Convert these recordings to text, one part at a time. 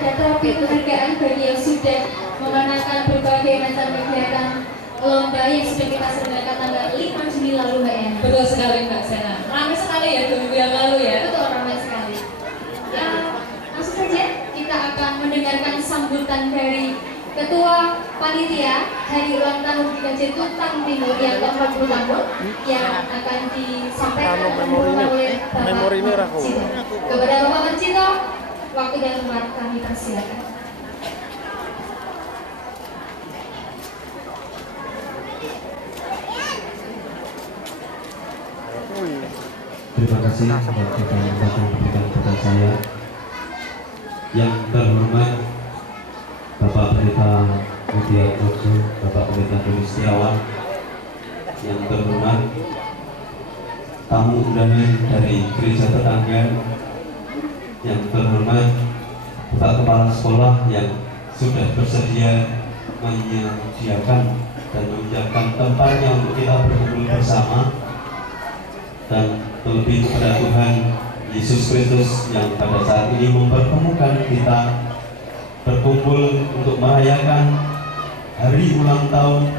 ada trofi penghargaan bagi yang sudah memenangkan berbagai macam kegiatan lomba yang sudah kita selenggarakan tanggal 5 Juni lalu, Mbak ya. Betul sekali Mbak Sena. Ramai sekali ya 2 minggu yang lalu ya. Betul, ramai sekali. Ya, langsung saja kita akan mendengarkan sambutan dari Ketua Panitia Hari Ulang Tahun GKJ Tuntang Timur yang ke-40 tahun yang akan disampaikan oleh Bapak Marcito. Kepada Bapak Marcito, waktu dan tempat kami persilakan. Terima kasih atas kesempatan yang diberikan kepada saya. Yang terhormat Bapak Pendeta Mutia Koso, Bapak Pendeta Doni Setiawan, yang terhormat tamu undangan dari gereja tetangga, yang terhormat Bapak Kepala Sekolah yang sudah bersedia menyediakan dan menyiapkan tempatnya untuk kita berkumpul bersama, dan terlebih kepada Tuhan Yesus Kristus yang pada saat ini mempertemukan kita berkumpul untuk merayakan hari ulang tahun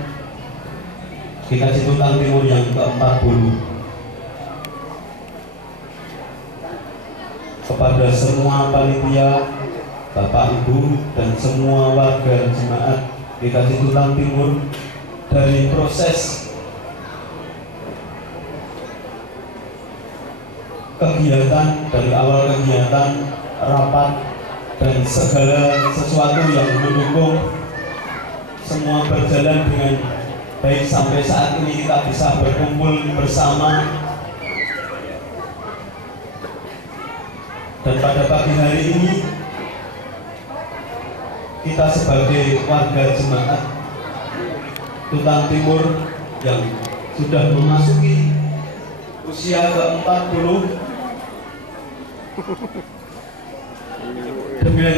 GKJ Tuntang Timur yang ke-40. Kepada semua panitia, Bapak Ibu dan semua warga jemaat GKJ Tuntang Timur, dari proses kegiatan, dari awal kegiatan, rapat, dan segala sesuatu yang mendukung semua berjalan dengan baik sampai saat ini kita bisa berkumpul bersama. Dan pada pagi hari ini kita sebagai warga jemaat Tuntang Timur yang sudah memasuki usia ke-40 dengan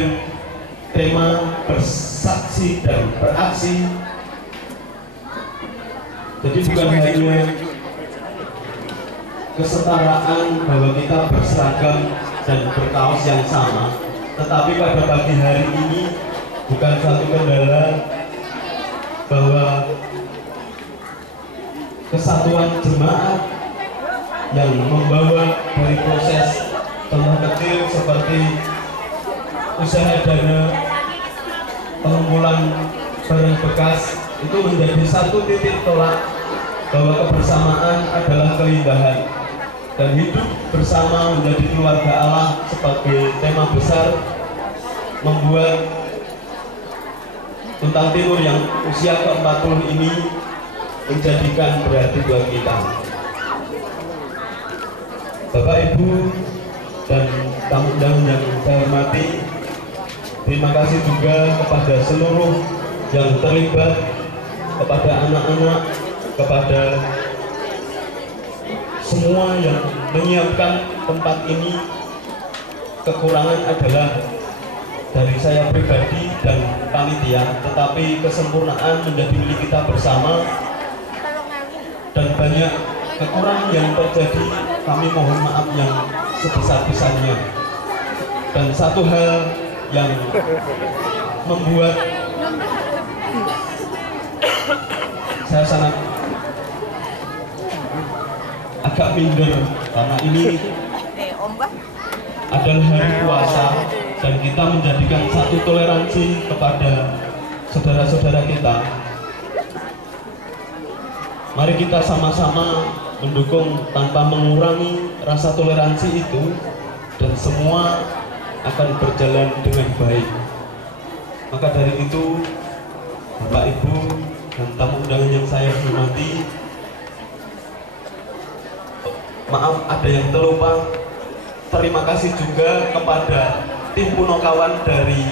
tema bersaksi dan beraksi. Jadi bukan hanya kesetaraan bahwa kita berseragam dan berkaos yang sama, tetapi pada pagi hari ini bukan satu kendala bahwa kesatuan jemaat yang membawa dari proses contoh kecil seperti usaha dana pengumpulan barang bekas itu menjadi satu titik tolak bahwa kebersamaan adalah keindahan, dan hidup bersama menjadi keluarga Allah sebagai tema besar membuat Tuntang Timur yang usia ke-40 ini menjadikan berarti buat kita. Bapak Ibu dan tamu undangan yang saya hormati, terima kasih juga kepada seluruh yang terlibat, kepada anak-anak, kepada semua yang menyiapkan tempat ini. Kekurangan adalah dari saya pribadi dan panitia, tetapi kesempurnaan menjadi milik kita bersama, dan banyak kekurangan yang terjadi, kami mohon maaf yang sebesar-besarnya. Dan satu hal yang membuat saya sangat agak minder, karena ini adalah hari puasa dan kita menjadikan satu toleransi kepada saudara-saudara kita. Mari kita sama-sama mendukung tanpa mengurangi rasa toleransi itu, dan semua akan berjalan dengan baik. Maka dari itu, Bapak Ibu dan tamu undangan yang saya hormati, maaf ada yang terlupa. Terima kasih juga kepada tim Punokawan dari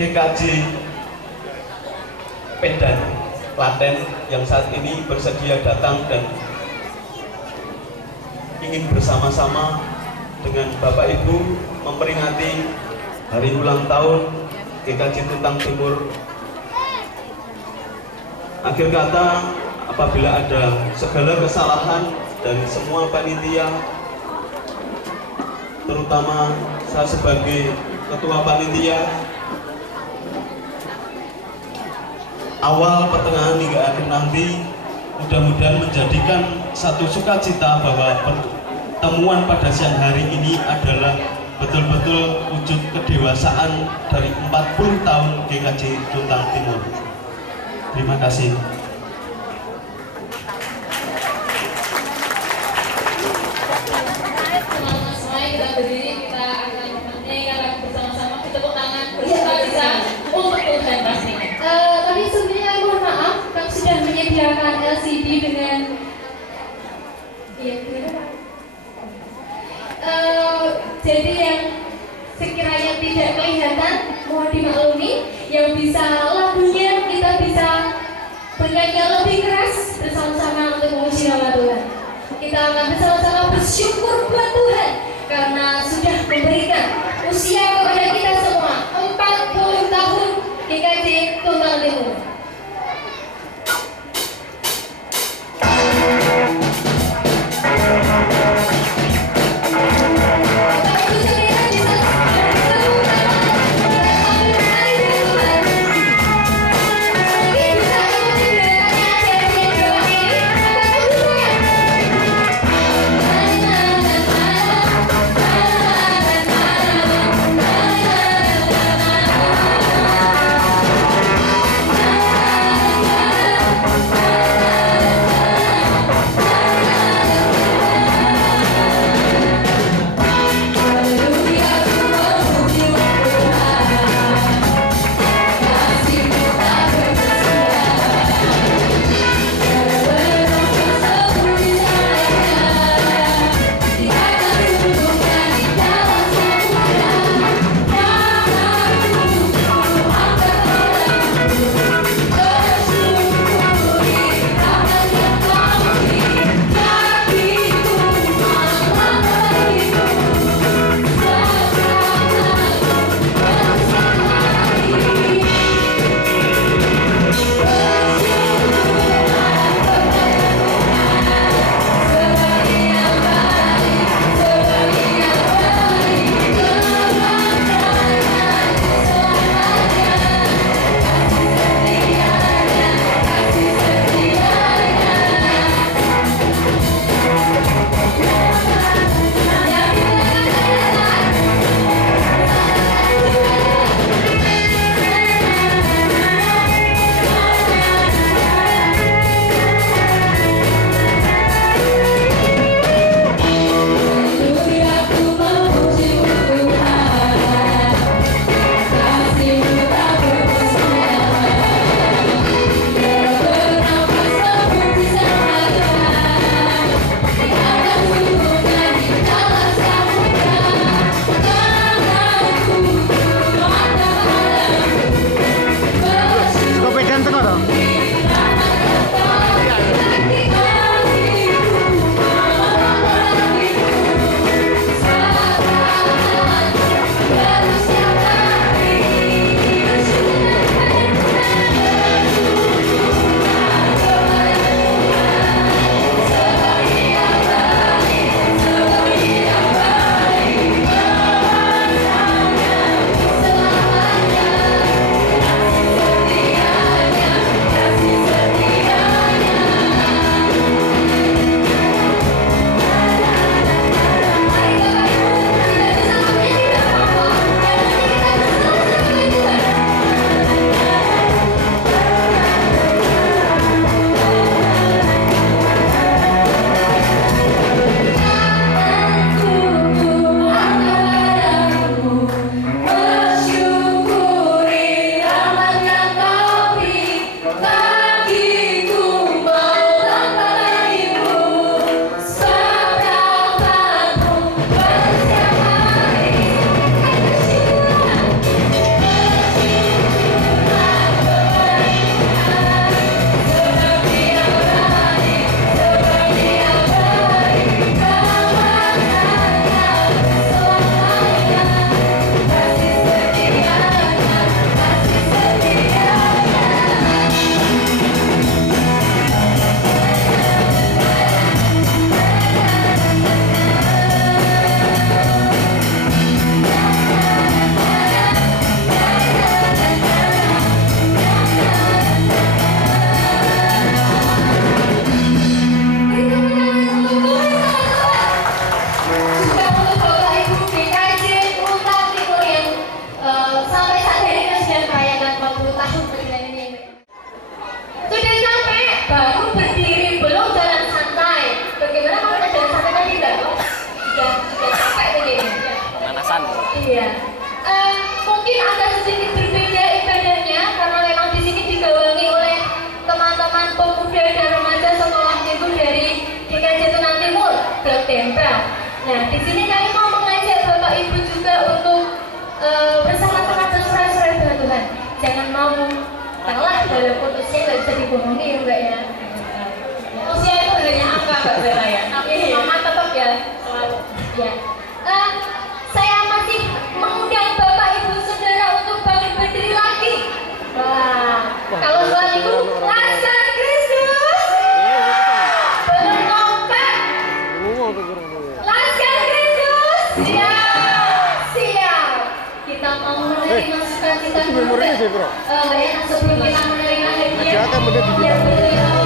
GKJ Pedan Klaten yang saat ini bersedia datang dan ingin bersama-sama dengan Bapak Ibu memperingati hari ulang tahun GKJ Tuntang Timur. Akhir kata, apabila ada segala kesalahan dari semua panitia, terutama saya sebagai Ketua Panitia, awal, pertengahan hingga akhir nanti mudah-mudahan menjadikan satu sukacita bahwa pertemuan pada siang hari ini adalah betul-betul wujud kedewasaan dari 40 tahun GKJ Tuntang Timur. Terima kasih. Semangat semuanya, kita berdiri, kita akan menyanyikan bersama-sama, kita tepuk tangan bersama-sama untuk Tuhan pastinya. Tapi sebelumnya mohon maaf, kami sudah menyediakan LCD dengan jadi yang sekiranya tidak kelihatan mohon dimaklumi, yang bisa lagunya kita bisa bernyanyi lebih keras bersama-sama untuk memuji nama Tuhan. Kita akan bersama-sama bersyukur buat Tuhan karena sudah memberikan usia kepada kita semua 40 tahun GKJ Tuntang Timur. Kita Mungkin agak sedikit berbeda ibadahnya karena memang di sini digawangi oleh teman-teman pemuda dan remaja sekolah minggu dari DKJ Tunan Timur, Blok Dempra. Nah, di sini kami mau mengajak Bapak Ibu juga untuk bersama-sama bersuara-suara dengan Tuhan. Jangan mau kalah dalam putusnya, nggak bisa dibohongi ya Mbak ya. Usia itu hanya angka Mbak Bella ya. Tapi semangat tetap ya selalu. Ya. Saya masih mengundang Bapak Ibu Saudara untuk bangkit berdiri lagi. Wah, kalau soal itu Laskar Kristus. Belum kompak. Laskar Kristus. Siap. Kita mau menerima sukacita dulu. Sebelum kita menerima hadiah. Ya beliau.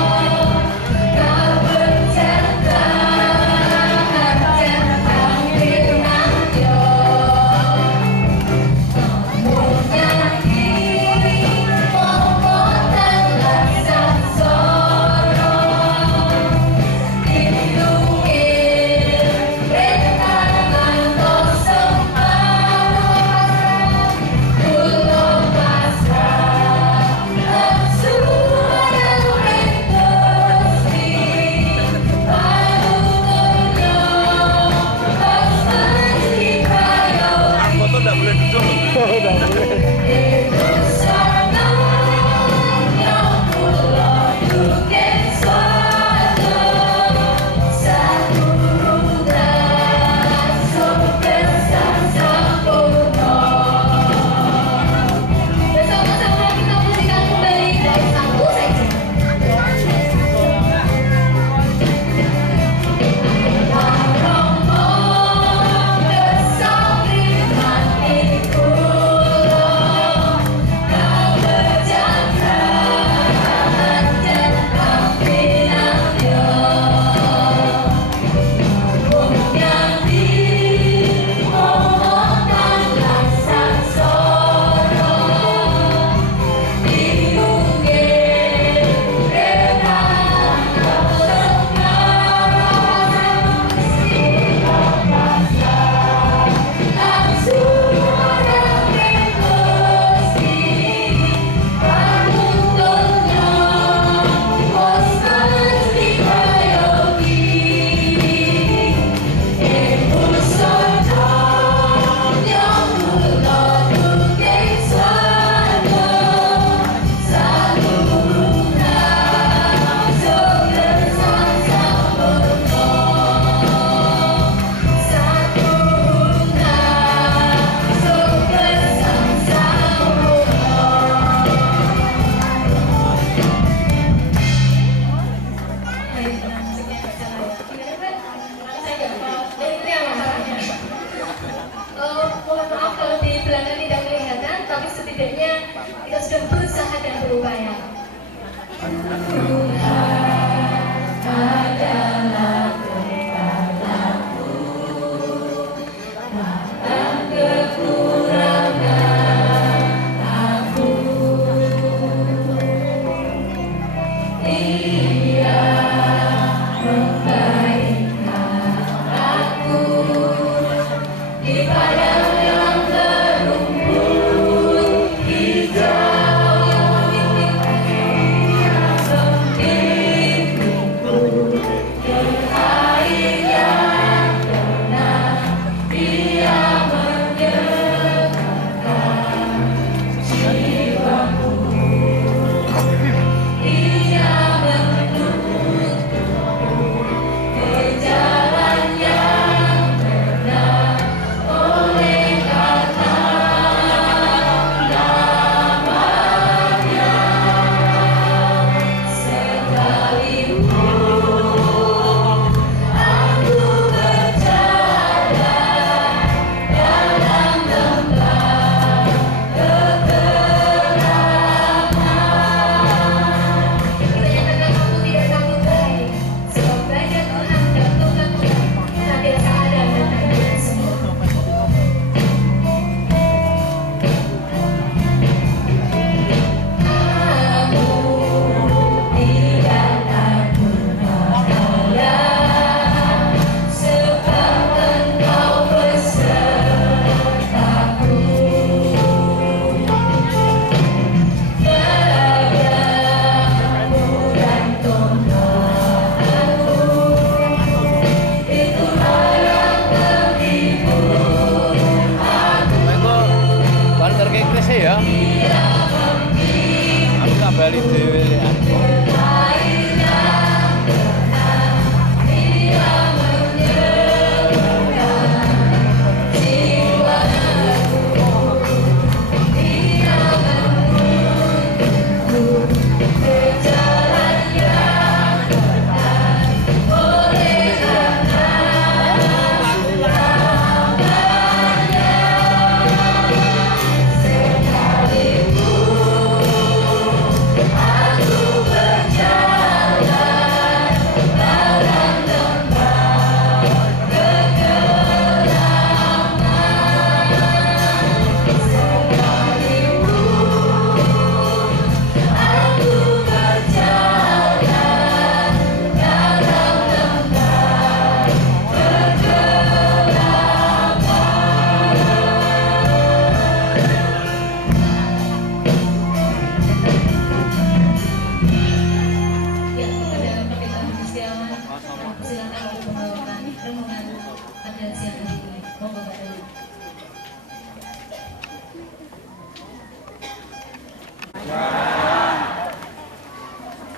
Mohon maaf kalau di belakang tidak kelihatan, tapi setidaknya kita sudah berusaha dan berupaya. kayak krese ya. Aku tak balik dhewe lek.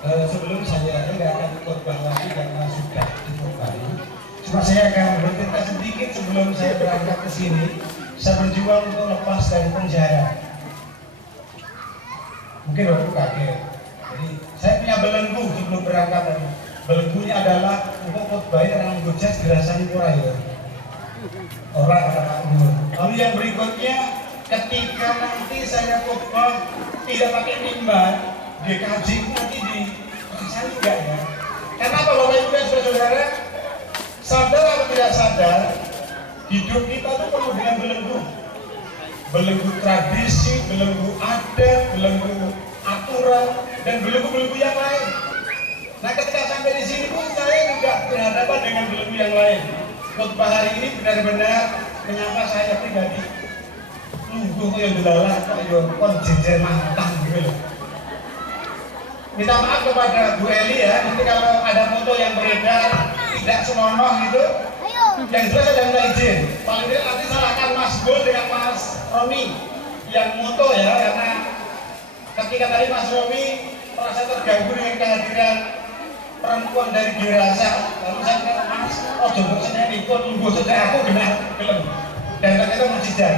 Sebelum saya tidak akan khotbah lagi karena sudah dimulai. Cuma saya akan bercerita sedikit sebelum saya berangkat ke sini. Saya berjuang untuk lepas dari penjara. Mungkin waktu kaget. Jadi saya punya belenggu sebelum berangkat tadi. Belenggunya adalah untuk khotbah yang Gojek dirasani kurang ya. Orang anak umur. Lalu yang berikutnya, ketika nanti saya khotbah tidak pakai mimbar, DKJ nanti di saya juga ya. Karena apa Bapak Ibu dan Saudara, sadar atau tidak sadar, hidup kita itu penuh dengan belenggu. Belenggu tradisi, belenggu adat, belenggu aturan, dan belenggu-belenggu yang lain. Nah ketika sampai di sini pun saya juga berhadapan dengan belenggu yang lain. Khotbah hari ini benar-benar menyapa saya pribadi. Nunggu yang belalah, kok kon jejer matang gitu loh. Minta maaf kepada Bu Eli ya, nanti kalau ada foto yang beredar tidak senonoh gitu, yang jelas ada minta izin. Paling tidak nanti salahkan Mas Gul dengan Mas Romi yang moto ya, karena ketika tadi Mas Romi merasa terganggu dengan kehadiran perempuan dari Gerasa, lalu saya kata Mas, oh jodoh saya ikut nunggu saja aku benar film dan ternyata mujizat.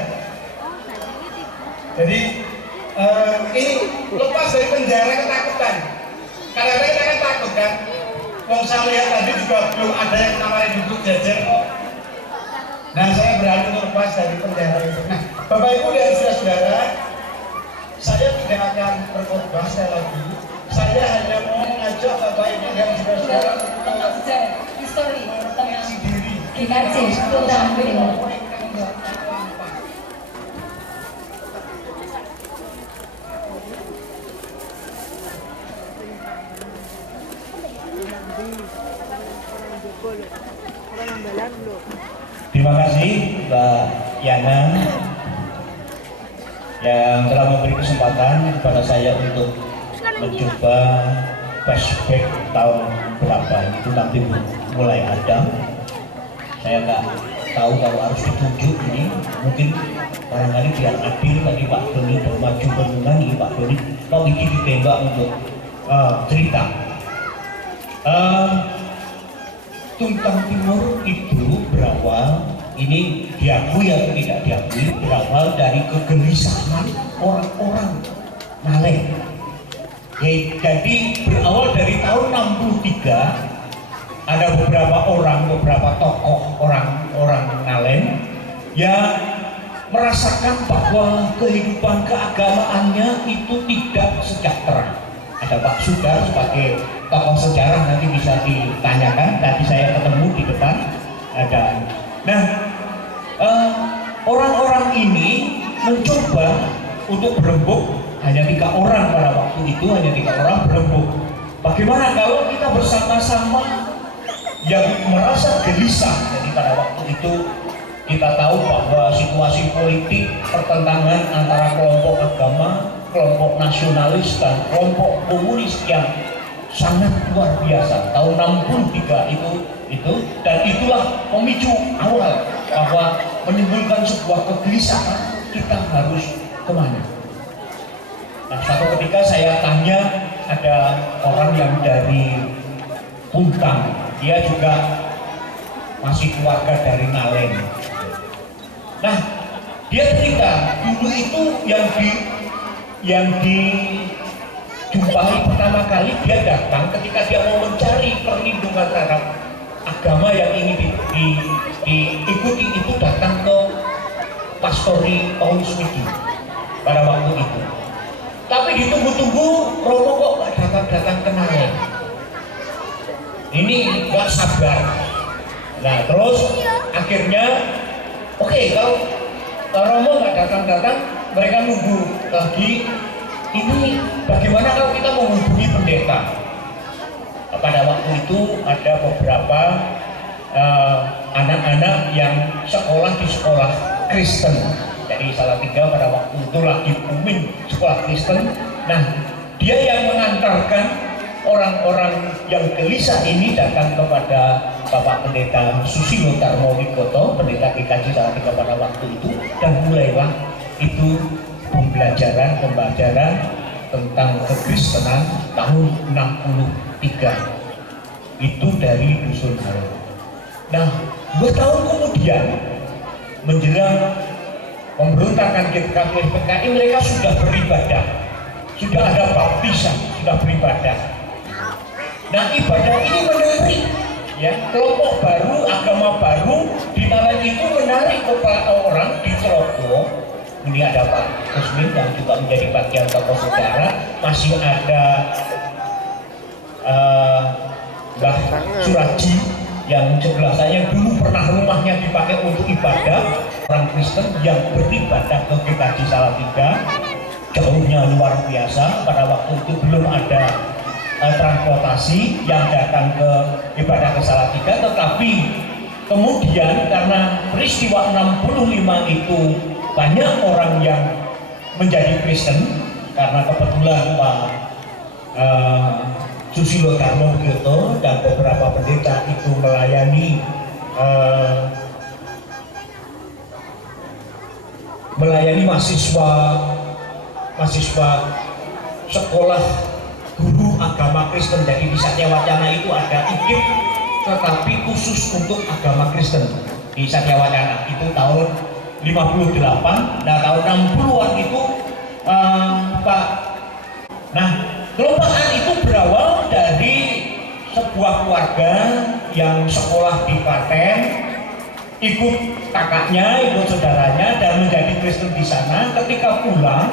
Jadi ini lepas dari penjara ketakutan. Kadang-kadang kita kan takut kan. Wong saya lihat tadi juga belum ada yang nawarin duduk jajan kok. Nah saya berani untuk lepas dari penjara itu. Nah Bapak Ibu dan saudara-saudara, saya tidak akan berkhotbah sekali lagi. Saya hanya mau mengajak Bapak Ibu dan saudara-saudara tentang sejarah, histori tentang diri. DKJ Sultan Timur. Terima kasih Mbak Yana yang telah memberi kesempatan kepada saya untuk mencoba flashback tahun berapa itu nanti mulai ada. Saya nggak tahu kalau harus ditunjuk ini, mungkin barangkali biar adil tadi Pak Doni bermaju menunggangi Pak Doni mau izin ditembak untuk cerita. Tuntang Timur itu berawal, ini diakui atau tidak diakui, berawal dari kegelisahan orang-orang Naleng. Jadi berawal dari tahun 63, ada beberapa tokoh orang Naleng yang merasakan bahwa kehidupan keagamaannya itu tidak sejahtera. Ada Pak Sudar sebagai tokoh sejarah, nanti bisa ditanyakan. Tadi saya ketemu di depan ada. Nah, orang-orang ini mencoba untuk berembuk. Hanya 3 orang pada waktu itu, hanya 3 orang berembuk. Bagaimana kalau kita bersama-sama yang merasa gelisah? Jadi pada waktu itu kita tahu bahwa situasi politik pertentangan antara kelompok agama, kelompok nasionalis dan kelompok komunis yang sangat luar biasa tahun 63 itu dan itulah pemicu awal bahwa menimbulkan sebuah kegelisahan. Kita harus kemana? Nah, suatu ketika saya tanya, ada orang yang dari Puntang, dia juga masih keluarga dari Ngaleng. Nah, dia cerita dulu itu yang dijumpai pertama kali dia datang ketika dia mau mencari perlindungan terhadap agama yang ingin diikuti, itu datang ke Pastori Paulus Miki pada waktu itu. Tapi ditunggu-tunggu, Romo kok gak datang-datang ke Ngaleng. Ini gak sabar. Nah, terus akhirnya oke, kalau Romo gak datang-datang, mereka nunggu lagi. Ini bagaimana kalau kita menghubungi pendeta? Pada waktu itu ada beberapa anak-anak yang sekolah di sekolah Kristen. Jadi Salatiga pada waktu itu lagi booming sekolah Kristen. Nah, dia yang mengantarkan orang-orang yang gelisah ini datang kepada Bapak Pendeta Susilo Darmo Wigoto, Pendeta GKJ Salatiga pada waktu itu, dan mulailah itu pembelajaran tentang kekristenan tahun 63 itu dari Dusun Halo. Nah, 2 tahun kemudian menjelang pemberontakan PKI, mereka sudah beribadah, sudah ada baptisan, sudah beribadah. Nah, ibadah ini menarik, ya, kelompok baru, agama baru di Ngaleng itu menarik kepada orang di Ceroboh. Ini ada Pak Kusmin yang juga menjadi bagian tokoh sejarah, masih ada Mbah Suraji yang sebelah saya dulu pernah rumahnya dipakai untuk ibadah, orang Kristen yang beribadah ke GKJ Salatiga. Jauhnya luar biasa, pada waktu itu belum ada transportasi yang datang ke ibadah ke Salatiga, tetapi kemudian karena peristiwa 65 itu banyak orang yang menjadi Kristen, karena kebetulan Pak Susilo Darmo Wigoto dan beberapa pendeta itu melayani mahasiswa sekolah guru agama Kristen. Jadi di Satya Wacana itu ada IKIP tetapi khusus untuk agama Kristen di Satya Wacana itu tahun 58. Nah, tahun 60-an itu nah, kelompokan itu berawal dari sebuah keluarga yang sekolah di Klaten, ikut kakaknya, ikut saudaranya, dan menjadi Kristen di sana. Ketika pulang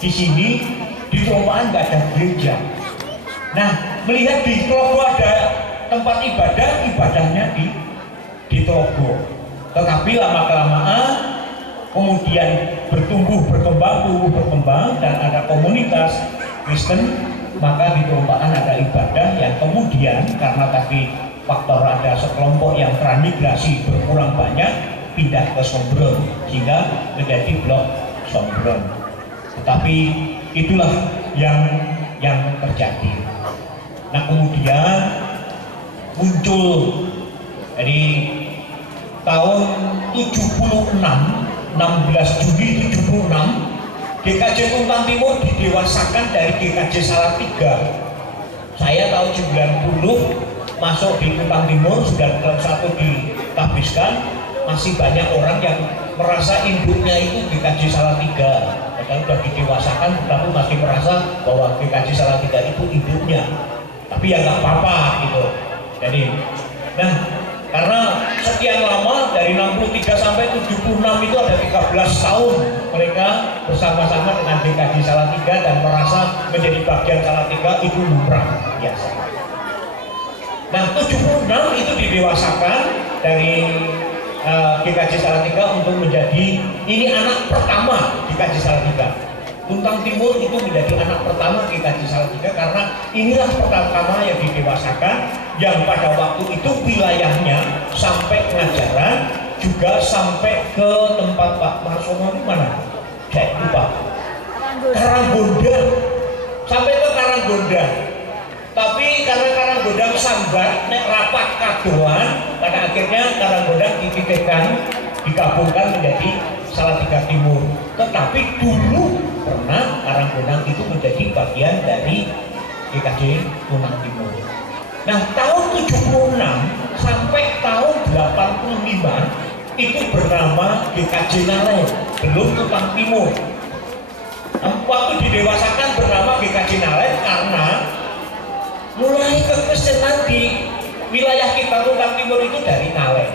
di sini, di kelompokan nggak ada gereja. Nah, melihat di Tlogo ada tempat ibadah, ibadahnya di Tlogo. Tetapi lama-kelamaan kemudian berkembang dan ada komunitas Kristen, maka di Kelompokan ada ibadah yang kemudian karena tadi faktor ada sekelompok yang transmigrasi berkurang banyak, pindah ke Sombron sehingga menjadi blok Sombron. Tetapi itulah yang terjadi. Nah, kemudian muncul dari tahun 76, 16 Juli 76, GKJ Tuntang Timur didewasakan dari GKJ Salatiga. Saya tahun 90 masuk di Tuntang Timur, sudah tahun 1 ditabiskan. Masih banyak orang yang merasa induknya itu GKJ Salatiga. Padahal sudah didewasakan, tetapi masih merasa bahwa GKJ Salatiga itu induknya. Tapi ya nggak apa-apa gitu. Jadi, nah, karena sekian lama dari 63 sampai 76 itu ada 13 tahun mereka bersama-sama dengan GKJ Salatiga dan merasa menjadi bagian Salatiga itu lumrah biasa. Nah, 76 itu didewasakan dari GKJ Salatiga untuk menjadi ini anak pertama GKJ Salatiga. Tuntang Timur itu menjadi anak pertama GKJ Salatiga karena inilah pertama yang didewasakan, yang pada waktu itu wilayahnya sampai pengajaran juga sampai ke tempat Pak Marsono di mana? Saya lupa. Karanggonda, sampai ke Karanggonda. Tapi karena Karanggonda sambat, nek rapat kadoan, pada akhirnya Karanggonda dititipkan, digabungkan menjadi Salatiga Timur. Tetapi dulu Karanggonang itu menjadi bagian dari GKJ Tuntang Timur. Nah, tahun 76 sampai tahun 85 itu bernama GKJ Nalen, belum Tuntang Timur. Waktu didewasakan bernama GKJ Nalen karena mulai kekristenan di wilayah kita Tuntang Timur itu dari Nalen.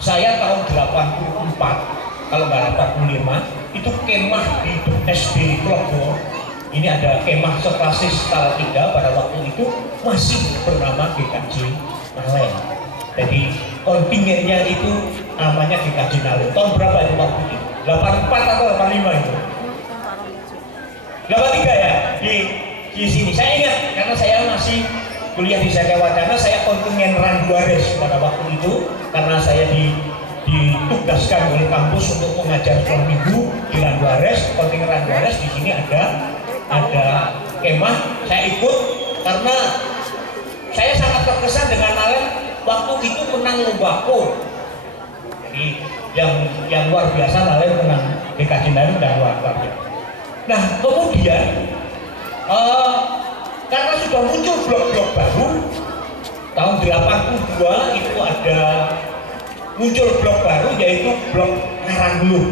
Saya tahun 84, kalau nggak 85, itu kemah di SD Klogo. Ini ada kemah seklasis Salatiga pada waktu itu masih bernama GKJ Nalen. Jadi kontingennya itu namanya GKJ Nalen. Tahun berapa itu waktu itu? 84 atau 85 itu? 83 ya di sini. Saya ingat karena saya masih kuliah di Satya Wacana, saya kontingen Randuares pada waktu itu karena saya ditugaskan oleh kampus untuk mengajar sekolah minggu di Randuares. Kontingen Randuares di sini ada kemah, saya ikut karena saya sangat terkesan dengan Nalen. Waktu itu menang Lombako, jadi yang luar biasa. Nalen menang GKJ Nalen dan luar biasa. Nah kemudian karena sudah muncul blok-blok baru, tahun 82 itu ada muncul blok baru yaitu blok Karangluh.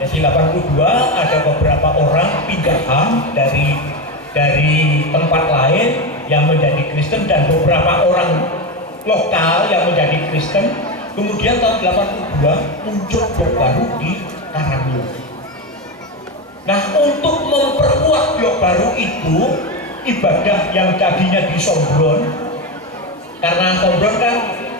Jadi 82 ada beberapa orang pindahan dari tempat lain yang menjadi Kristen dan beberapa orang lokal yang menjadi Kristen. Kemudian tahun 82 muncul blok baru di Karangluh. Nah, untuk memperkuat blok baru itu, ibadah yang tadinya di Sombron, karena Sombron kan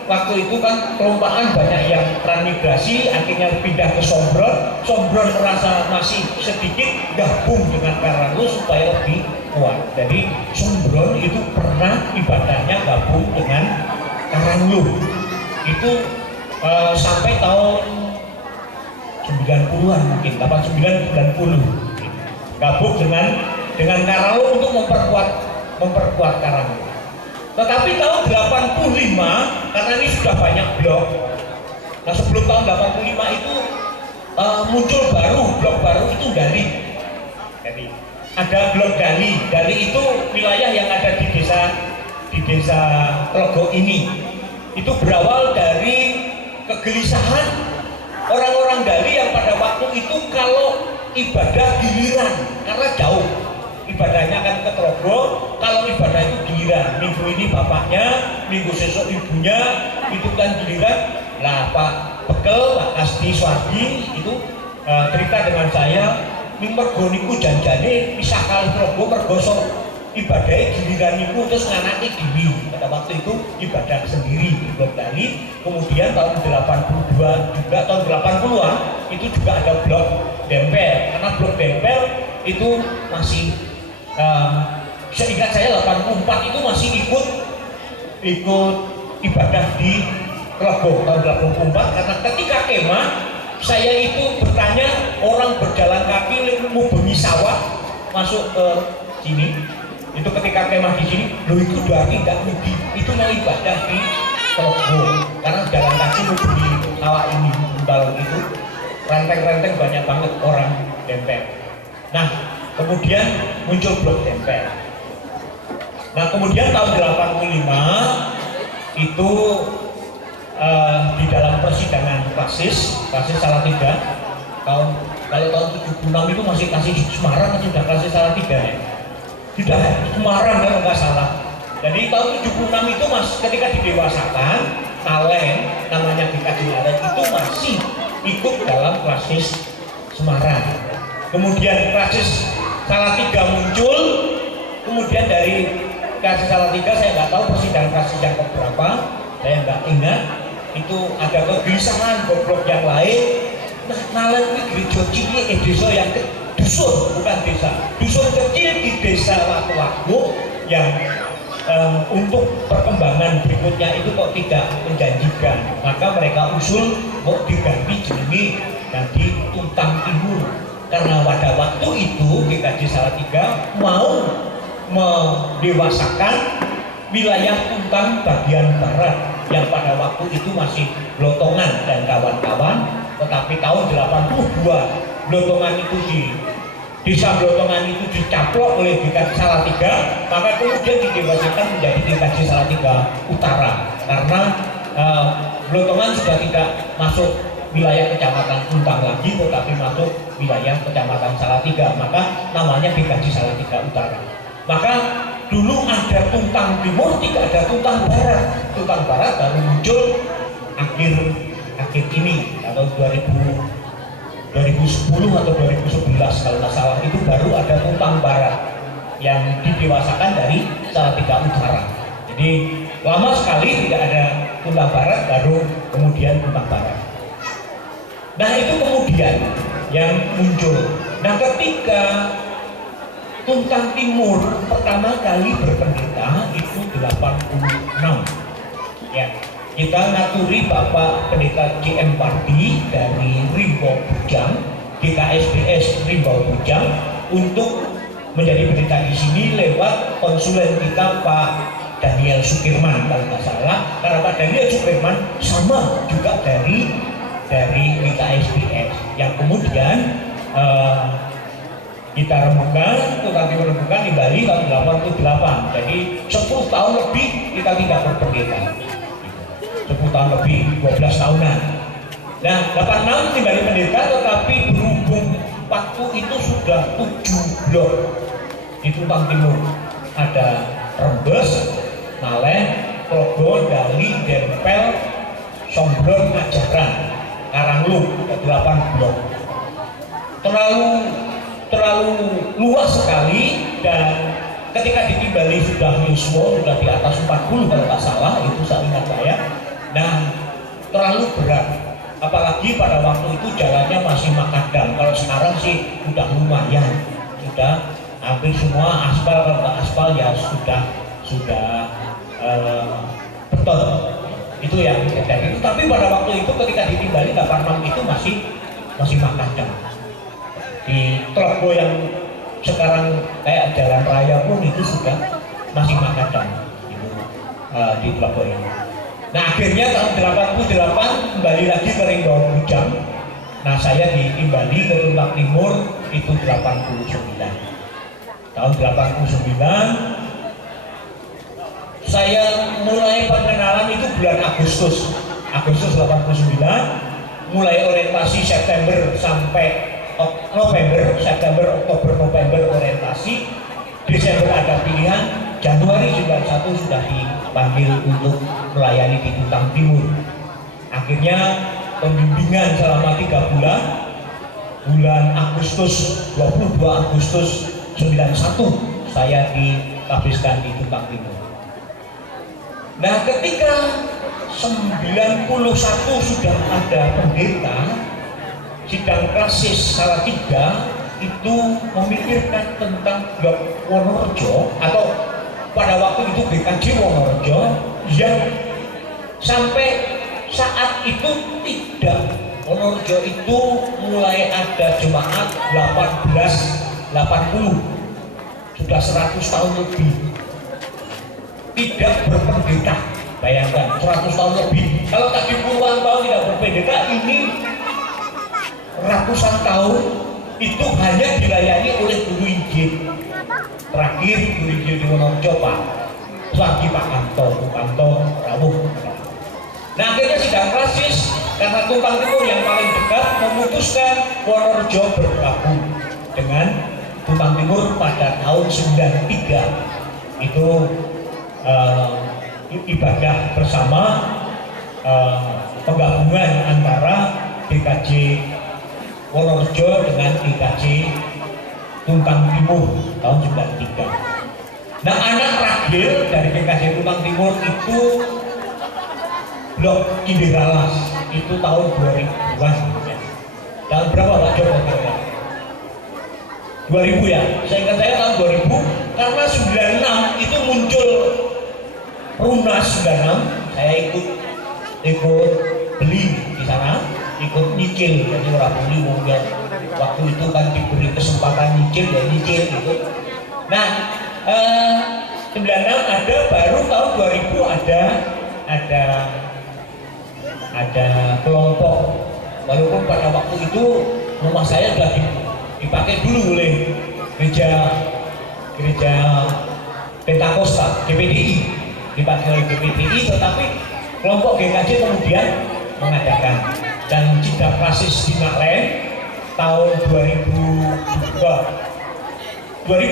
waktu itu kan kelompokan banyak yang transmigrasi, akhirnya pindah ke Sombron. Sombron merasa masih sedikit, gabung dengan Karangluh supaya lebih kuat. Jadi Sombron itu pernah ibadahnya gabung dengan Karangluh. Itu sampai tahun 90-an mungkin, 89-90 gabung dengan Karangluh untuk memperkuat Karangluh. Tetapi tahun 85 karena ini sudah banyak blok. Nah, sebelum tahun 85 itu muncul blok baru itu Dali. Jadi ada blok Dali. Dali itu wilayah yang ada di desa Klogo ini. Itu berawal dari kegelisahan orang-orang Dali yang pada waktu itu kalau ibadah giliran karena jauh. Ibadahnya kan ke Klogo, kalau ibadah itu giliran, minggu ini bapaknya, minggu besok ibunya, itu kan giliran. Lah Pak Bekel, Pak Asti Swardi itu cerita dengan saya, mergo niku janjane pisah kali Klogo mergo ibadahnya giliran niku terus nganake dhewe. Pada waktu itu ibadah sendiri di blok Dali. Kemudian tahun 82 juga tahun 80-an itu juga ada blok Dempel. Karena blok Dempel itu masih seingat saya 84 itu masih ikut ibadah di Klogo tahun 84 karena ketika kemah saya itu bertanya orang berjalan kaki ngubengi sawah masuk ke sini. Itu ketika kemah di sini, loh itu berarti nggak mudik, itu mau ibadah di Klogo karena jalan kaki ngubengi sawah ini balon itu renteng-renteng banyak banget orang Dempel. Nah kemudian muncul blok Dempel. Nah kemudian tahun 85 itu di dalam persidangan klasis Salatiga kalau tahun 76 itu masih kasih Semarang atau sudah kasih Salatiga ya? Tidak, Semarang kalau nggak salah. Jadi tahun 76 itu ketika didewasakan Nalen namanya GKJ Nalen itu masih ikut dalam klasis Semarang. Kemudian klasis Salatiga muncul, kemudian dari klasis Salatiga saya nggak tahu persidangan klasis yang keberapa, saya nggak ingat. Itu ada kegelisahan blok yang lain. Nah, Nalen ini gereja cilik desa yang dusun, bukan desa. Dusun kecil di desa Watu-Watu yang untuk perkembangan berikutnya itu kok tidak menjanjikan. Maka mereka usul mau diganti jenenge nanti Tuntang Timur. Karena pada waktu itu GKJ Salatiga mau mendewasakan wilayah Tuntang bagian barat yang pada waktu itu masih Blotongan dan kawan-kawan. Tetapi tahun 82 Blotongan itu Desa Blotongan itu dicaplok oleh DKJ Salatiga, maka kemudian didewasakan menjadi DKJ Salatiga Utara karena Blotongan sudah tidak masuk wilayah kecamatan Tuntang lagi, tetapi masuk wilayah kecamatan Salatiga, maka namanya DKJ Salatiga Utara. Maka dulu ada Tuntang Timur, tidak ada Tuntang Barat. Tuntang Barat baru muncul akhir ini atau 2010 atau 2011 kalau nggak salah, itu baru ada Tuntang Barat yang didewasakan dari Salatiga Utara. Jadi lama sekali tidak ada Tuntang Barat, baru kemudian Tuntang Barat. Nah itu kemudian yang muncul. Nah ketika Tuntang Timur pertama kali berpendeta itu 86 ya. Kita ngaturi Bapak Pendeta JM Pardi dari Rimbo Bujang, GKSBS Rimbo Bujang untuk menjadi pendeta di sini lewat konsulen kita Pak Daniel Sukirman kalau nggak salah. Karena Pak Daniel Sukirman sama juga dari GKSBS yang kemudian kita rembukan, Tuntang Timur rembukan di Bali tahun 88. Jadi 10 tahun lebih kita tidak berpendeta. 10 tahun lebih, 12 tahunan. Nah, 86 kembali pendeta, tetapi berhubung waktu itu sudah 7 blok di Tuntang Timur. Ada Rembes, Nalen, Klogo, Dali, Dempel, Somblon, Ajaran, Karanglung, 8 blok. Terlalu luas sekali, dan ketika ditimbali sudah Yuswo, sudah di atas 40 kalau tak salah, itu saya ingat saya. Nah, terlalu berat, apalagi pada waktu itu jalannya masih makadam. Kalau sekarang sih udah lumayan, sudah hampir semua aspal, kalau nggak aspal ya sudah beton. Itu yang terjadi. Tapi pada waktu itu ketika ditimbali 86 itu masih makadam. Di Trobo yang sekarang kayak jalan raya pun itu sudah masih makadam itu, di Trobo ini. Nah akhirnya tahun 88 kembali lagi ke Rimbo Bujang. Nah saya ditimbali ke Tuntang Timur itu 89. Tahun 89 saya mulai pengenalan itu bulan Agustus 89, mulai orientasi September sampai November, September, Oktober, November orientasi, Desember ada pilihan, Januari 91 sudah dipanggil untuk melayani di Tuntang Timur. Akhirnya pembimbingan selama 3 bulan, bulan Agustus, 22 Agustus 91 saya dikabiskan di Tuntang Timur. Nah ketika 91 sudah ada pendeta, sidang klasis Salatiga itu memikirkan tentang blok Wonorejo, atau pada waktu itu GKJ Wonorejo, yang sampai saat itu tidak, Wonorejo itu mulai ada jemaat 1880, sudah 100 tahun lebih tidak berpendeta. Bayangkan 100 tahun lebih. Kalau tadi puluhan tahun tidak berpendeta, ini ratusan tahun itu hanya dilayani oleh guru Injil. Terakhir guru Injil di Wonorejo Pak lagi Pak Kanto Rawuh. Nah akhirnya sidang klasis karena Tuntang Timur yang paling dekat memutuskan Wonorejo bergabung dengan Tuntang Timur pada tahun 93. Itu ibadah bersama, penggabungan antara DKJ Wonorejo dengan DKJ Tuntang Timur tahun 93. Nah anak terakhir dari DKJ Tuntang Timur itu blok Indiralas, itu tahun 2000-an. Tahun berapa Pak Joko? 2000 ya? Saya ingat saya tahun 2000, karena 96 itu muncul Runas 96, saya ikut beli di sana, ikut nyicil, jadi orang beli mungkin waktu itu kan diberi kesempatan nyicil ya nyicil gitu. Nah 96 ada, baru tahun 2000 ada kelompok, walaupun pada waktu itu rumah saya sudah dipakai dulu oleh gereja Pentakosta GPDI, dipakai oleh GPDI, tetapi kelompok GKJ kemudian mengadakan. Dan Cida Klasis di Naklen tahun 2000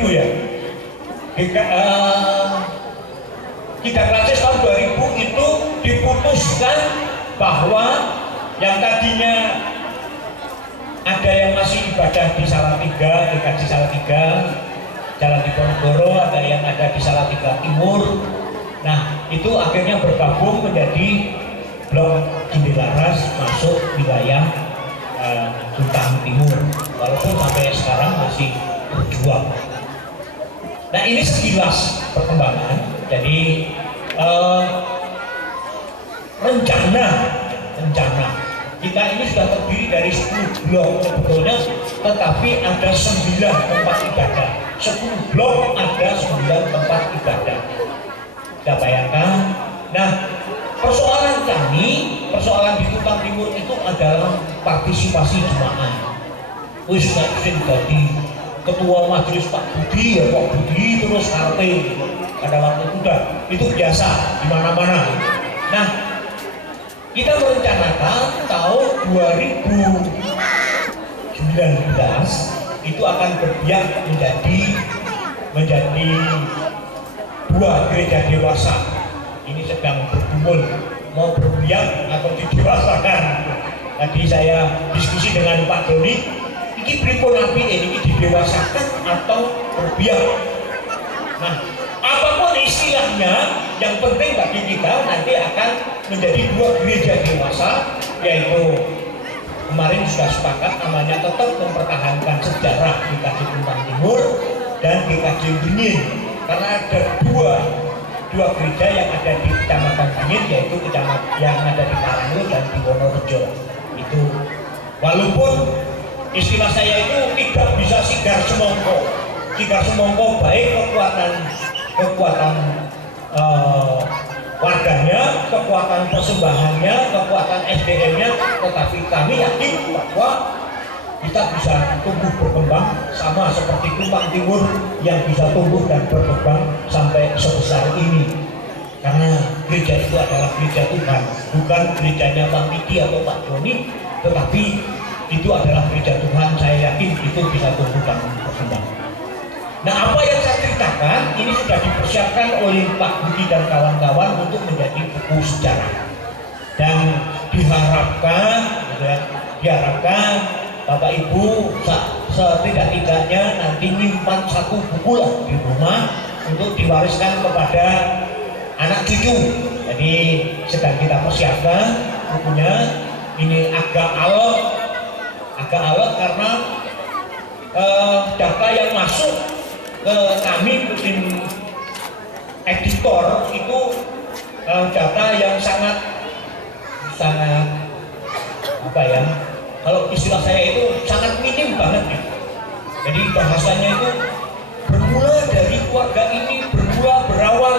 ya, Cida Klasis tahun 2000 itu diputuskan bahwa yang tadinya ada yang masih ibadah di Salatiga, GKJ Salatiga, Jalan Diponegoro, ada yang ada di Salatiga Timur. Nah, itu akhirnya bergabung menjadi blok Jendelaras masuk wilayah Kuntang Timur, walaupun sampai sekarang masih berjuang. Nah, ini sekilas perkembangan. Jadi rencana kita ini sudah terdiri dari 10 blok sebetulnya, tetapi ada 9 tempat ibadah. 10 blok ada 9 tempat ibadah. Kita bayangkan. Nah, persoalan di Kuntang Timur itu adalah partisipasi jemaah. Wis jadi ketua majelis Pak Budi ya Pak Budi terus RT pada waktu itu biasa di mana-mana. Nah, kita merencanakan tahun 2019 itu akan berbiak menjadi 2 gereja dewasa. Ini sedang bergumul mau berbiak atau didewasakan. Tadi saya diskusi dengan Pak Doni, ini pripun nabi ini didewasakan atau berbiak. Nah, apapun istilahnya, yang penting bagi kita nanti akan menjadi 2 gereja dewasa, yaitu kemarin sudah sepakat namanya tetap mempertahankan sejarah GKJ Kuntang Timur dan GKJ Beringin, karena ada dua gereja yang ada di Kecamatan Beringin, yaitu yang ada di Karanglo dan di Wonorejo. Itu walaupun istilah saya itu tidak bisa sigar semongko baik kekuatan warganya, kekuatan persembahannya, kekuatan SDM-nya, tetapi kami yakin bahwa kita bisa tumbuh berkembang sama seperti Kuntang Timur yang bisa tumbuh dan berkembang sampai sebesar ini. Karena gereja itu adalah gereja Tuhan, bukan gerejanya Pak Midi atau Pak Doni, tetapi itu adalah gereja Tuhan. Saya yakin itu bisa tumbuh dan berkembang. Nah, apa yang saya ceritakan ini sudah dipersiapkan oleh Pak Budi dan kawan-kawan untuk menjadi buku sejarah, dan diharapkan Bapak Ibu setidak-tidaknya nanti nyimpan 1 buku lah di rumah untuk diwariskan kepada anak cucu. Jadi sedang kita persiapkan bukunya. Ini agak alot karena data yang masuk ke kami tim editor itu data yang sangat apa ya, kalau istilah saya itu sangat minim banget ya. Jadi bahasanya itu bermula dari keluarga ini, berawal.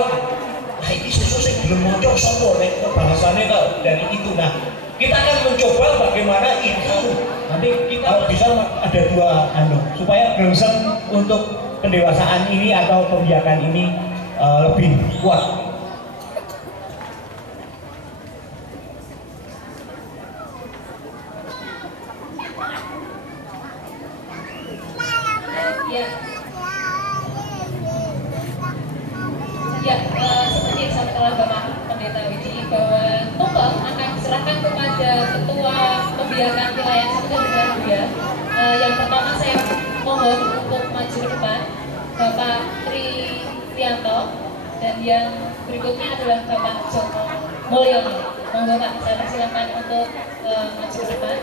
Nah, ini sesuai belum muncul sopo bahasanya kalau dari itu. Nah, kita akan mencoba bagaimana itu nanti kita kalau bisa ada 2 supaya gersem untuk pendewasaan ini atau pembiakan ini lebih kuat. Seperti yang disampaikan oleh Bapak Pendeta Widi, bahwa tumpeng akan diserahkan kepada Ketua Pembiakan Wilayah 1 dan 2. Yang pertama saya mohon untuk maju ke depan Bapak Tri Trianto, dan yang berikutnya adalah Bapak Joko Mulyono. Monggo Pak, saya persilakan untuk maju ke depan.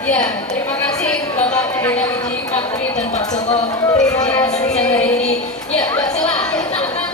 Ya, terima kasih Bapak Pendeta Wiji, Pak Tri, dan Pak Joko untuk siang hari ini. Ya, Mbak Sela, kita akan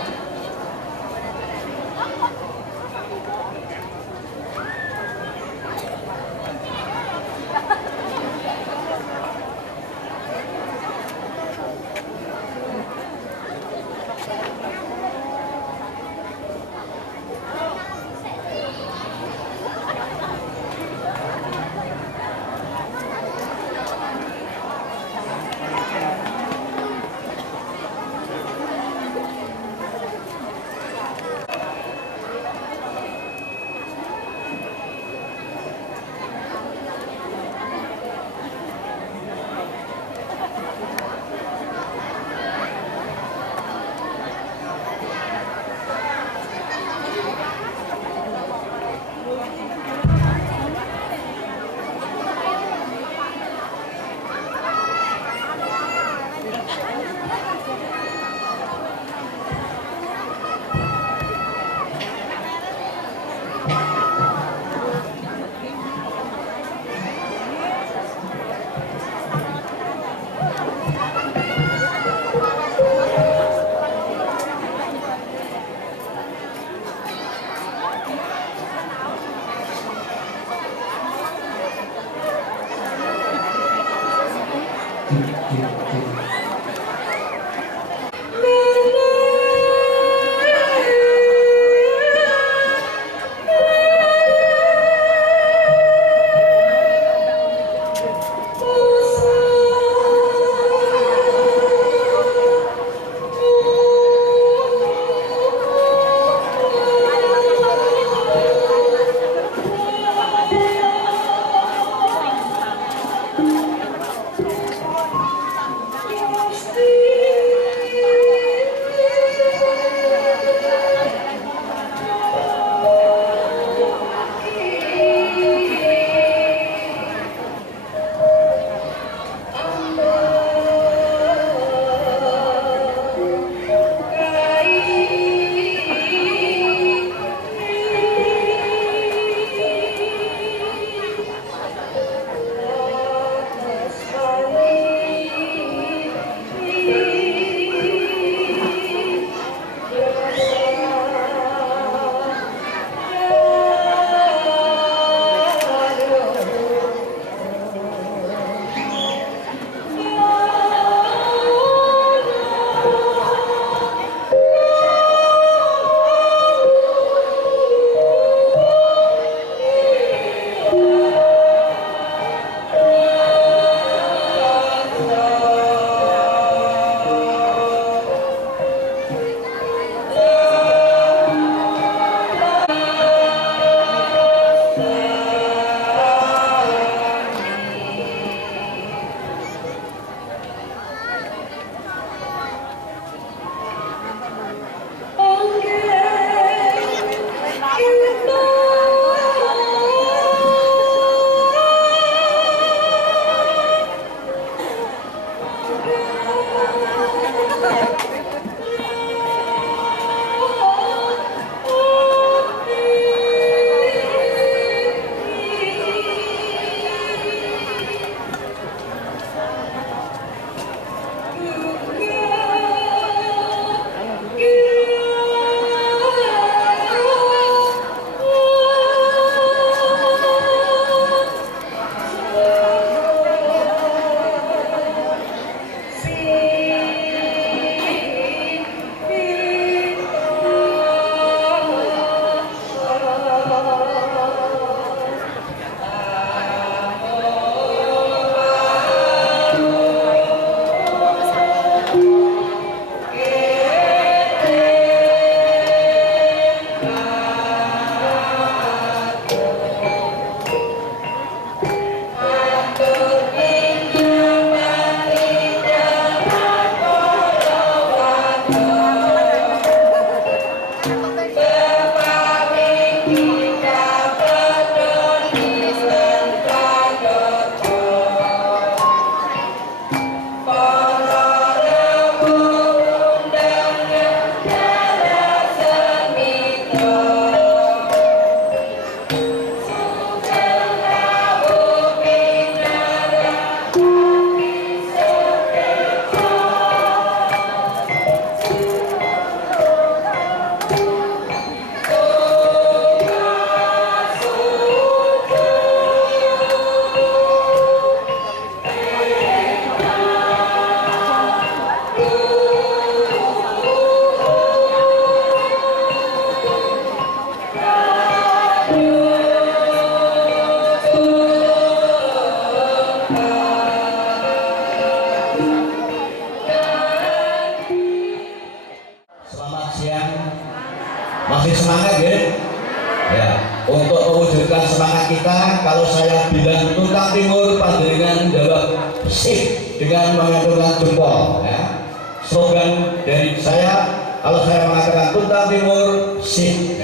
Timur panjenengan jawab sip dengan mengacungkan jempol ya. Slogan dari saya, kalau saya mengatakan Tuntang Timur sip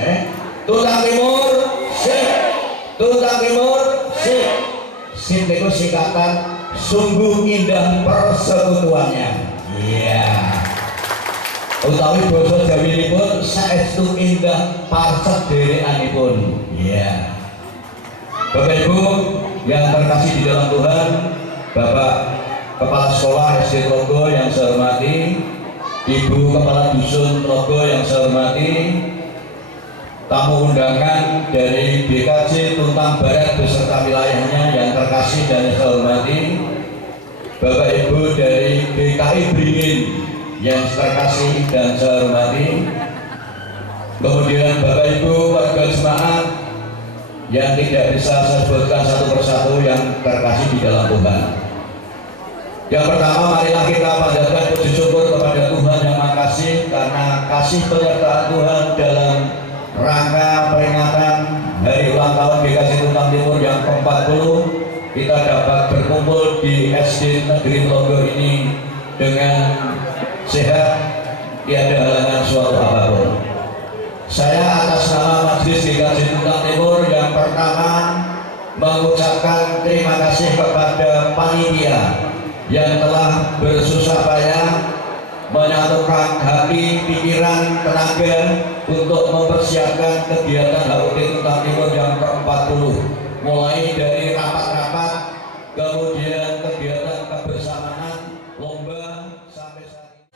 Tuntang Timur sip, Tuntang Timur sip. Sip itu singkatan sungguh indah persekutuannya. Iya. Utawi basa Jawinipun saestu indah persederekanipun. Iya. Bapak Ibu yang terkasih di dalam Tuhan, Bapak Kepala Sekolah SD Trogo yang saya hormati, Ibu Kepala Dusun Trogo yang saya hormati, tamu undangan dari BKJ Tuntang Barat beserta wilayahnya yang terkasih dan saya hormati, Bapak Ibu dari GKI Beringin yang terkasih dan saya hormati, kemudian Bapak Ibu warga jemaat yang tidak bisa saya sebutkan satu persatu yang terkasih di dalam Tuhan. Yang pertama, marilah kita panjatkan puji syukur kepada Tuhan yang Maha Kasih karena kasih penyertaan Tuhan dalam rangka peringatan Hari Ulang Tahun BKJ Tuntang Timur yang ke-40. Kita dapat berkumpul di SD Negeri Trogo ini dengan sehat, tiada halangan suatu apapun. Saya atas nama Majelis BKJ Tuntang Timur yang pertama mengucapkan terima kasih kepada panitia yang telah bersusah payah menyatukan hati, pikiran, tenaga untuk mempersiapkan kegiatan HUT Tuntang Timur yang ke-40, mulai dari rapat-rapat, kemudian kegiatan kebersamaan, lomba, sampai saat ini.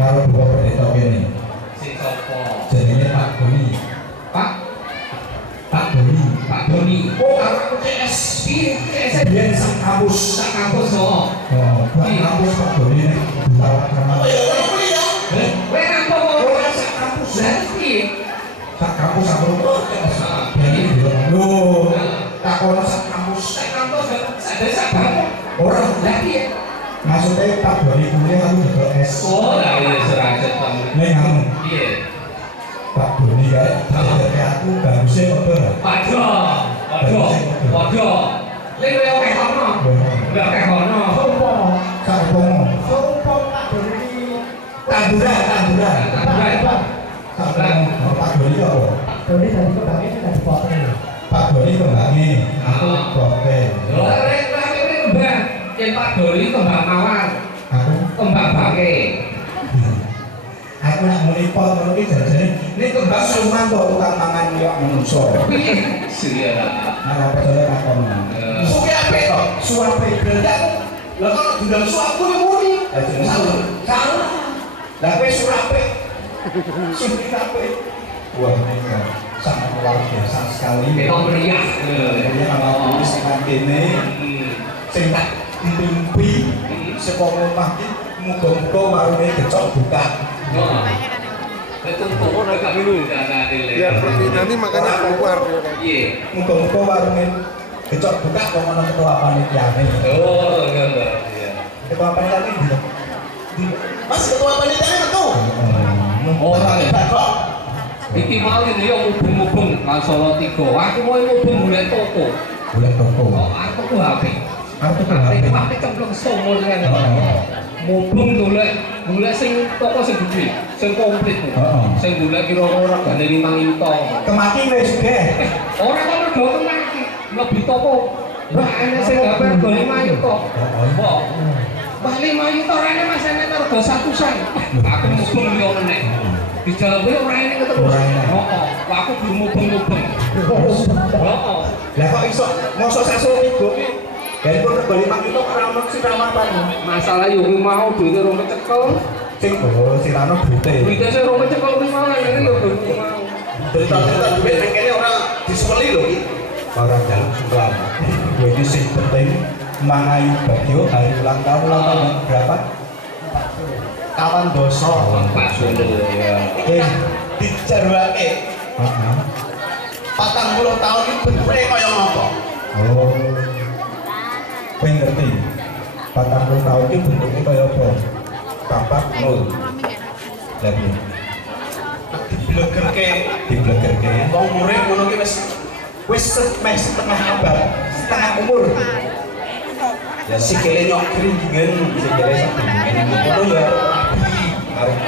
Kalau dua pendeta ini, jadinya Pak Doni. Pak Doni. Oh, aku CS dia sak kampus no. Pak kampus Pak Doni nih. Oh ya, sak kampus sak kampus aku. Jadi loh, tak kono sak kampus ada sak kampus. Orang lagi ya. Maksudnya Pak Doni kuliah aku juga S. Oh, lah ini serajet kamu. Neng kamu. Iya. Pak Doni kayak aku bagusnya apa? Waduh. Lek kowe kayak kono. Enggak kayak kono. Sopo Pak Doni. Tanduran. Pak Doni apa? Doni tadi kembangnya kan di potong. Pak Doni kembangnya, aku potong. Lho, rek kembang. Yen Pak Doni kembang mawar. Aku kembang bangke. Aku nak muni pot ngono iki jajane nek kembang suman kok tukang mangan liwak menungso. Piye? Siya. Ora percaya takon. Suke apik to? Suape brendak. Lah kok ndang suapku muni. Salah. Lah kowe surape. Suke apik. Wah, ini sangat luar biasa sekali. Memang meriah. Ini kalau tulis dengan kene, sing tak ditumpi sekolah mati, muga-muga warungnya gecok buka. Itu pokok agak dulu Biar nanti makanya keluar. Iya. Muga-muga warungnya gecok buka kok ana ketua panitiane. Oh, enggak. Ketua panitiane gitu. Mas ketua panitiane metu. Orang hebat kok. Iki mau ini yang mubeng-mubeng kan Solo 3. Aku mau mubeng mulai toko. Boleh toko. Oh, aku tuh HP. Aku tuh HP. HP cemplung sumur kan. Mubeng golek sing toko sing gede, sing komplit. Sing golek kira-kira regane 5 juta. Kemaki wis ge. Ora kok rego kemaki. Lebih toko. Wah, ana sing HP rego 5 juta. Kok. Wah, 5 juta rene Mas enek rego 100-an. Aku mubeng yo meneh. Dijawabnya orang ini ketemu. Ora enak. Oh, aku belum mubeng-mubeng. Oh, Lah kok iso mosok sasuwe ibu ki dari kok regane 5 juta ora ono siramatan. masalah yo kuwi mau duitnya rong kecekel. Sing sirano duite. Duitnya sing rong kecekel kuwi mau ini lho belum mau. Cerita-cerita duit ning kene ora disepeli lho iki. Ora dalam sungkan. Gue iki sing penting mangai bagio hari ulang tahun berapa? Kawan doso. Pak Solo ya. Dijarwake Heeh. 40 tahun iki bentuke kaya ngopo? Oh. Kowe ngerti? 40 tahun iki bentuknya kaya apa? Papat nol. Lah piye? Diblegerke Diblegerke. wong umure ngono ki wis meh setengah abad, setengah umur. Ya sikile nyok kringingen Sikile sak dingin ngono ya. Arep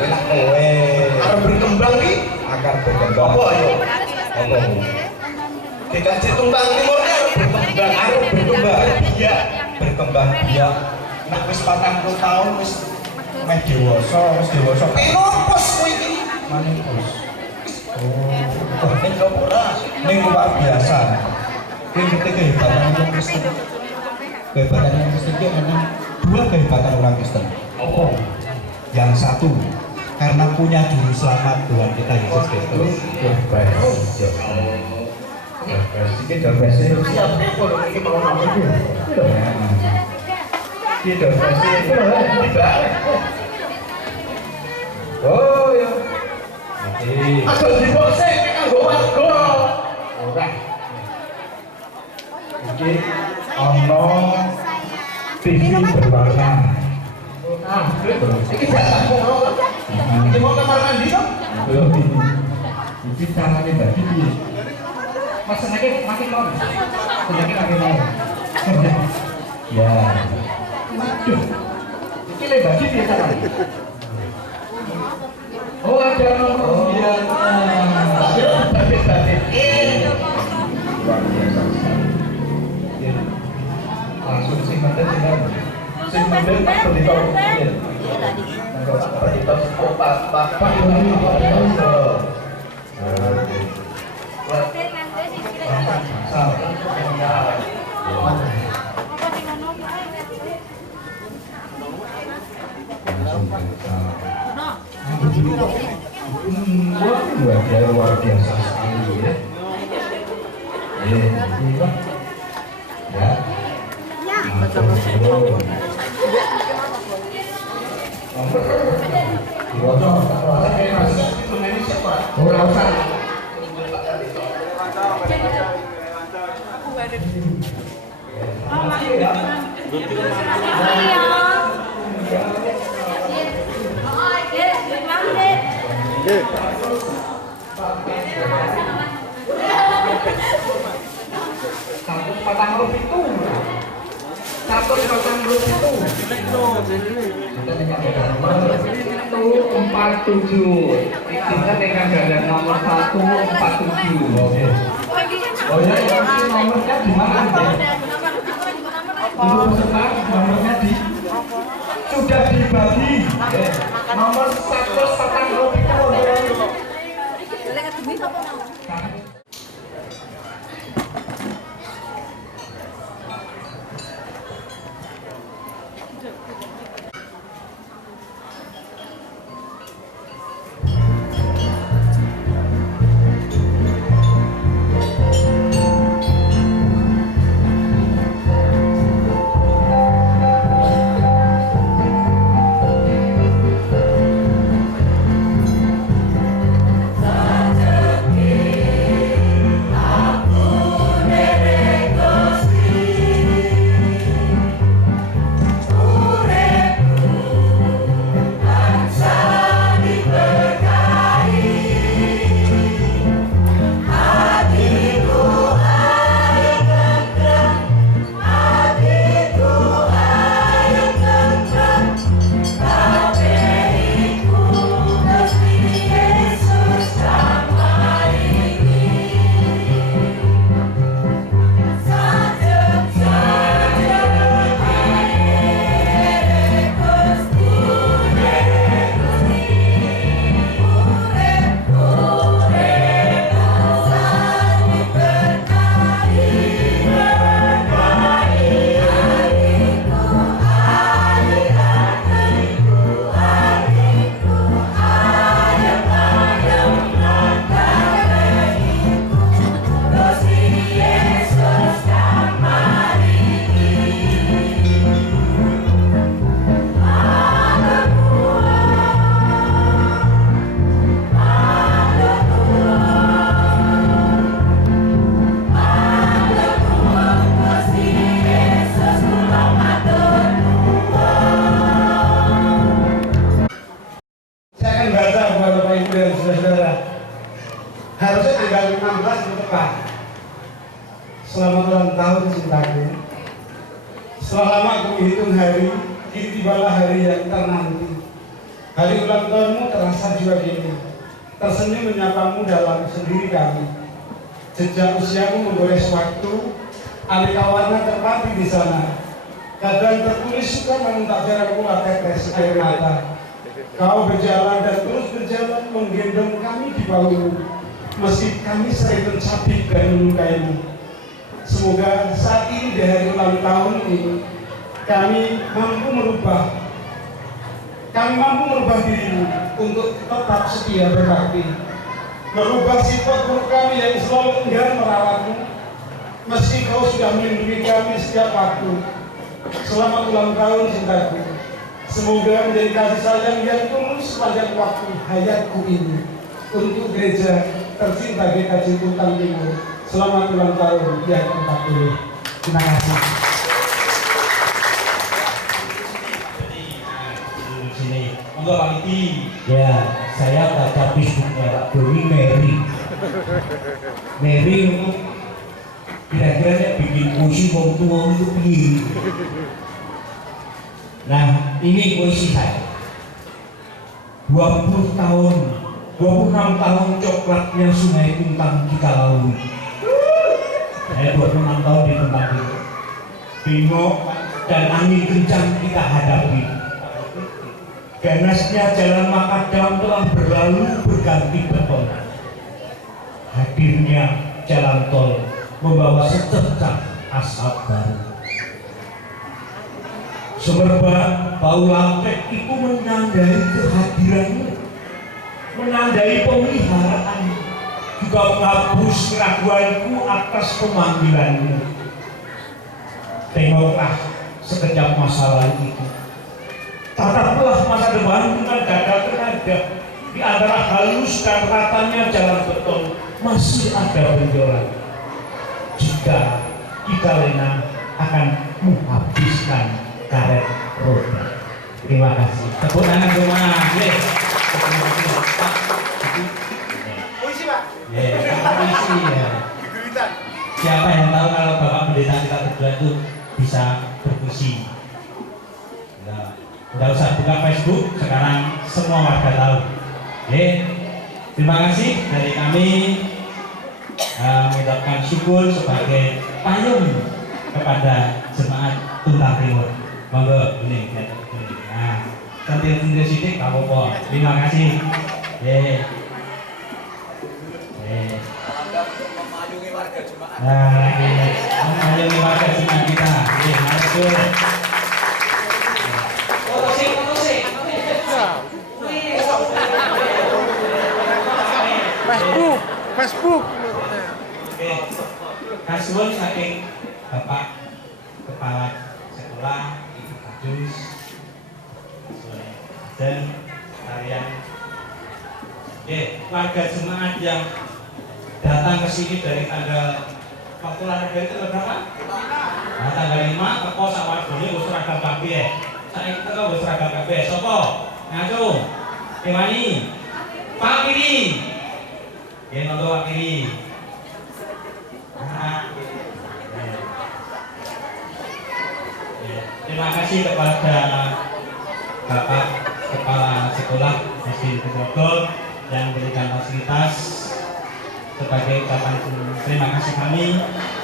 enak kowe. arep berkembang ki Akar berkembang. apa ayo? Apa? Dikaji tumpang timurnya arep berkembang. Iya. Berkembang biak. Nek wis 40 tahun wis meh dewasa. Piro pos kowe iki? Manipus. Ning ora. Ini luar biasa. Ini ngerti kehebatan orang Kristen. Kehebatan orang Kristen itu memang dua kehebatan orang Kristen. Apa? Yang satu, karena punya juru selamat Tuhan kita Yesus Kristus. Siap kok iki mau napa iki? Oh ya. Oke. Aduh dibose kanggo warga. Ora. Iki ono TV berwarna. Ah, iki datang ngono. Iki mau kamar mandi kok? Belum ini. Iki caranya bagi piye? Maksudnya makin mau. Sedikit lagi mau. Ya. Waduh. Iki le bagi piye caranya? Oh ada nomor 9. Langsung sing mandan tinggal. Sing mandan Pak Pendeta. Pendeta Pak luar biasa sekali ya. Kita dengan ganda nomor 147. Oke. Oh ya, nomornya di mana? Belum senang nomornya sudah dibagi. Nomor 147. Selamat ulang tahun cintaku. Setelah lama aku hitung hari, kini tibalah hari yang ternanti. Hari ulang tahunmu terasa juga kini, tersenyum menyapamu dalam sendiri kami. Jejak usiamu menggores waktu, aneka warna terpati di sana. Kadang tertulis suka namun tak jarang pula tetes air mata. Kau berjalan dan terus berjalan menggendong kami di bahumu, meski kami sering mencabik dan melukaimu. Semoga saat ini di hari ulang tahun ini kami mampu merubah dirimu untuk tetap setia berbakti, merubah sifat buruk kami yang selalu enggan merawatmu, meski kau sudah melindungi kami setiap waktu. Selamat ulang tahun cintaku. Semoga menjadi kasih sayang yang tulus sepanjang waktu hayatku ini untuk gereja tercinta GKJ Tuntang Timur. Selamat ulang tahun yang ke-40. Terima kasih. Sini, untuk Pak Iti. Ya, saya baca Facebooknya Pak Doni Mary. Mary untuk kira-kira bikin puisi wong tua itu piye. Nah, ini puisi saya. 26 tahun coklatnya Sungai Tuntang kita lalui. Saya 26 tahun di Tuntang Timur. Bingok dan angin kencang kita hadapi. Ganasnya jalan Makadam telah berlalu berganti beton. Hadirnya jalan tol membawa secercah asap baru. Semerbak bau lantek itu menandai kehadiranmu, menandai pemeliharaan, juga menghapus keraguanku atas pemanggilanmu. Tengoklah sekejap masa lalu itu. Tataplah masa depan dengan gagah tenaga. Di antara halus dan ratanya jalan beton masih ada benjolan. Jika kita lena akan menghabiskan karet roda. Terima kasih. Tepuk tangan semua. Puisi Pak. Puisi ya. Siapa yang tahu kalau Bapak Pendeta kita berdua itu bisa berpuisi? Tidak usah buka Facebook, sekarang semua warga tahu. Terima kasih dari kami. Mengucapkan syukur sebagai payung kepada jemaat Tuntang Timur. Monggo ini. Nah, sentil sidik kamu kok. Terima kasih. Nah, memayungi warga jemaat kita. Masuk. Facebook. Kasuun saking Bapak Kepala Sekolah Ibu Kadus dan kalian warga jemaat yang datang ke sini dari tanggal waktu olahraga itu berapa? Nah, tanggal 5 teko sak wargane wis seragam kabeh. Saiki teko wis seragam kabeh. Sopo? Ngaco. Kewani. Pak Kiri. Nonton Pak Kiri. Terima kasih kepada Bapak Kepala Sekolah SD Bogor yang memberikan fasilitas. Sebagai ucapan terima kasih kami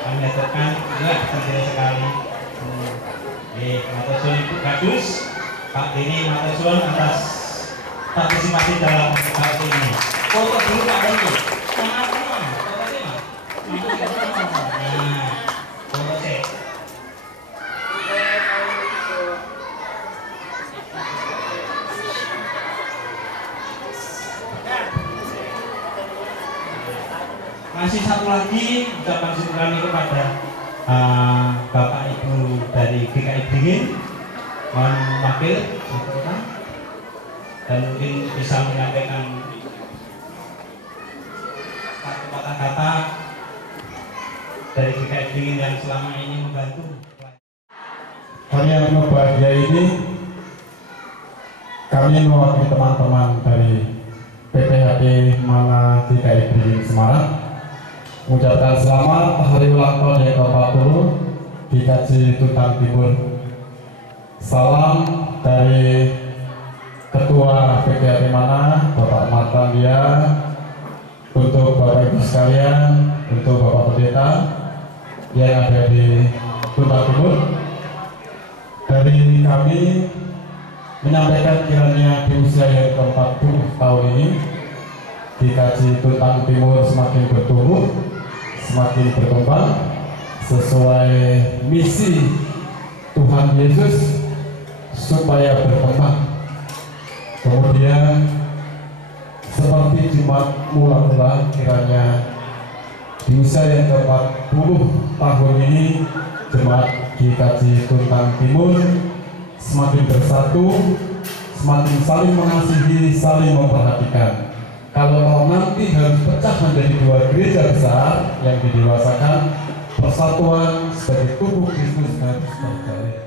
aturkan penting sekali. Matur suwun Ibu Kadus, Pak Dini matur suwun atas partisipasi dalam hal ini. Foto dulu Pak Dini. Semangat semua. Foto sih. Masih satu lagi ucapan syukur kami kepada Bapak Ibu dari GKI Beringin, mohon wakil dan mungkin bisa menyampaikan satu kata-kata dari GKI Beringin yang selama ini membantu. Hari yang bahagia ini kami mewakili teman-teman dari PPHD Mana GKI Beringin Semarang mengucapkan selamat hari ulang tahun yang GKJ Tuntang Timur. Salam dari Ketua PGRI Mana, Bapak Martandia, untuk Bapak Ibu sekalian, untuk Bapak Pendeta yang ada di Tuntang Timur. Dari kami menyampaikan kiranya di usia yang ke-40 tahun ini GKJ Tuntang Timur semakin bertumbuh, semakin berkembang sesuai misi Tuhan Yesus supaya berkembang. Kemudian seperti Jumat mula-mula kiranya di usia yang ke-40 tahun ini Jemaat GKJ Tuntang Timur semakin bersatu, semakin saling mengasihi, saling memperhatikan. Kalau nanti harus pecah menjadi dua gereja besar yang didewasakan, persatuan sebagai tubuh Kristus harus terjalin.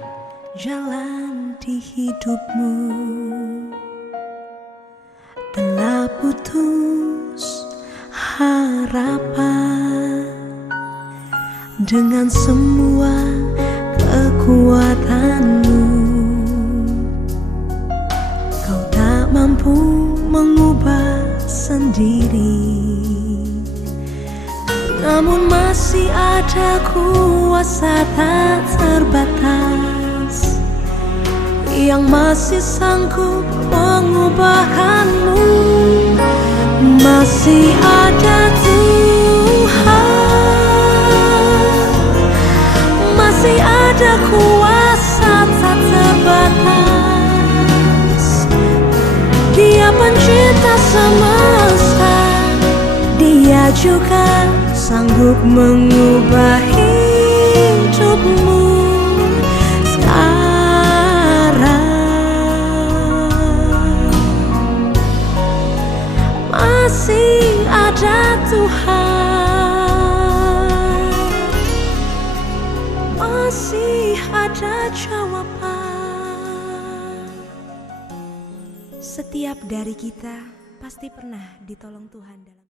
Jalan di hidupmu telah putus harapan, dengan semua kekuatanmu kau tak mampu mengubah sendiri, namun masih ada kuasa tak terbatas yang masih sanggup mengubahkanmu. Masih ada Tuhan, masih ada kuasa tak terbatas. Dia pencipta semesta, Dia juga sanggup mengubah hidupmu sekarang. Masih ada Tuhan, masih ada jawaban. Setiap dari kita pasti pernah ditolong Tuhan dalam